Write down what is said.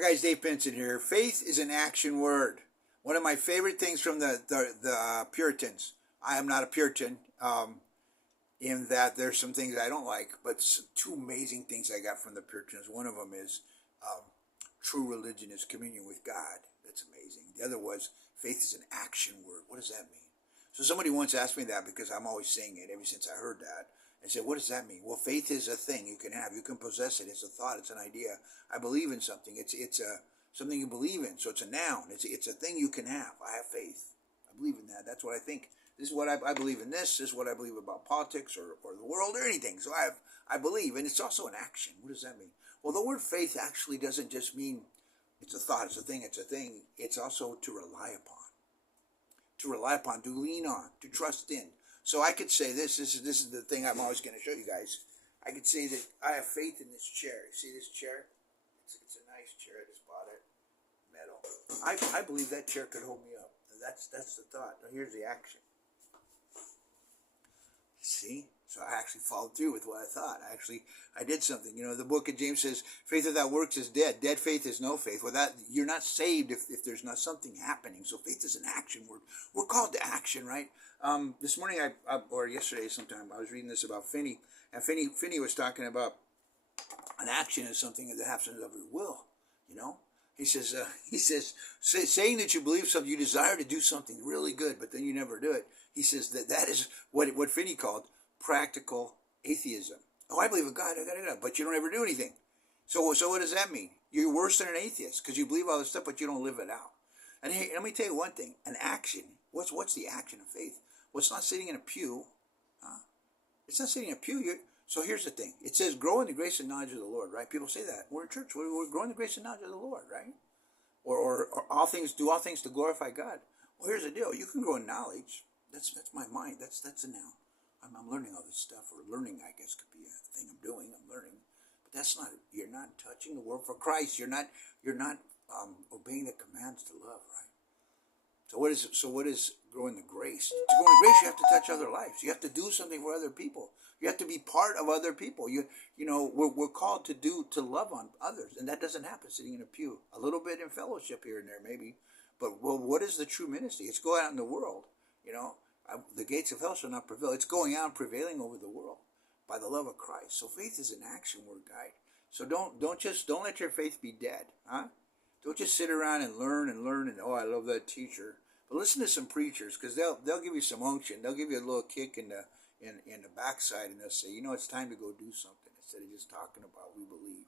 Hi guys, Dave Pinson here. Faith is an action word. One of my favorite things from the Puritans. I am not a Puritan, in that there's some things I don't like, but two amazing things I got from the Puritans. One of them is um, true religion is communion with God. That's amazing. The other was faith is an action word. What does that mean? So somebody once asked me that because I'm always saying it ever since I heard that. I said, what does that mean? Well, faith is a thing you can have. You can possess it. It's a thought. It's an idea. I believe in something. It's a something you believe in. So it's a noun. It's a thing you can have. I have faith. I believe in that. That's what I think. This is what I believe in. This is what I believe about politics or the world or anything. So I believe, and it's also an action. What does that mean? Well, the word faith actually doesn't just mean it's a thought. It's a thing. It's a thing. It's also to rely upon. To rely upon, to lean on, to trust in. So I could say this is the thing I'm always going to show you guys. I could say that I have faith in this chair. You see this chair? It's a nice chair. I just bought it. Metal. I believe that chair could hold me up. That's the thought. Now here's the action. See? So I actually followed through with what I thought. I did something. You know, the book of James says, faith without works is dead. Dead faith is no faith. Well, you're not saved if there's not something happening. So faith is an action word. We're called to action, right? This morning, or yesterday sometime, I was reading this about Finney. And Finney was talking about an action is something that happens of your will, you know? He says, saying that you believe something, you desire to do something really good, but then you never do it. He says that is what Finney called practical atheism. Oh, I believe in God, but you don't ever do anything. So what does that mean? You're worse than an atheist because you believe all this stuff, but you don't live it out. And hey, let me tell you one thing: an action. What's the action of faith? Well, it's not sitting in a pew. Huh? It's not sitting in a pew. So here's the thing: it says, "Grow in the grace and knowledge of the Lord." Right? People say that we're in church. We're growing in the grace and knowledge of the Lord, right? Or all things to glorify God. Well, here's the deal: you can grow in knowledge. That's my mind. That's a noun. I'm learning all this stuff, or learning, I guess, could be a thing I'm doing. I'm learning, but that's not. You're not touching the world for Christ. You're not obeying the commands to love, right? So what is growing the grace? To grow in the grace, you have to touch other lives. You have to do something for other people. You have to be part of other people. You know, we're called to love on others, and that doesn't happen sitting in a pew. A little bit in fellowship here and there, maybe, but what is the true ministry? It's going out in the world. You know, the gates of hell shall not prevail. It's going out and prevailing over the world by the love of Christ. So faith is an action word, guide. So don't let your faith be dead, huh? Don't just sit around and learn and oh, I love that teacher. But listen to some preachers because they'll give you some unction. They'll give you a little kick in the backside, and they'll say, you know, it's time to go do something instead of just talking about we believe.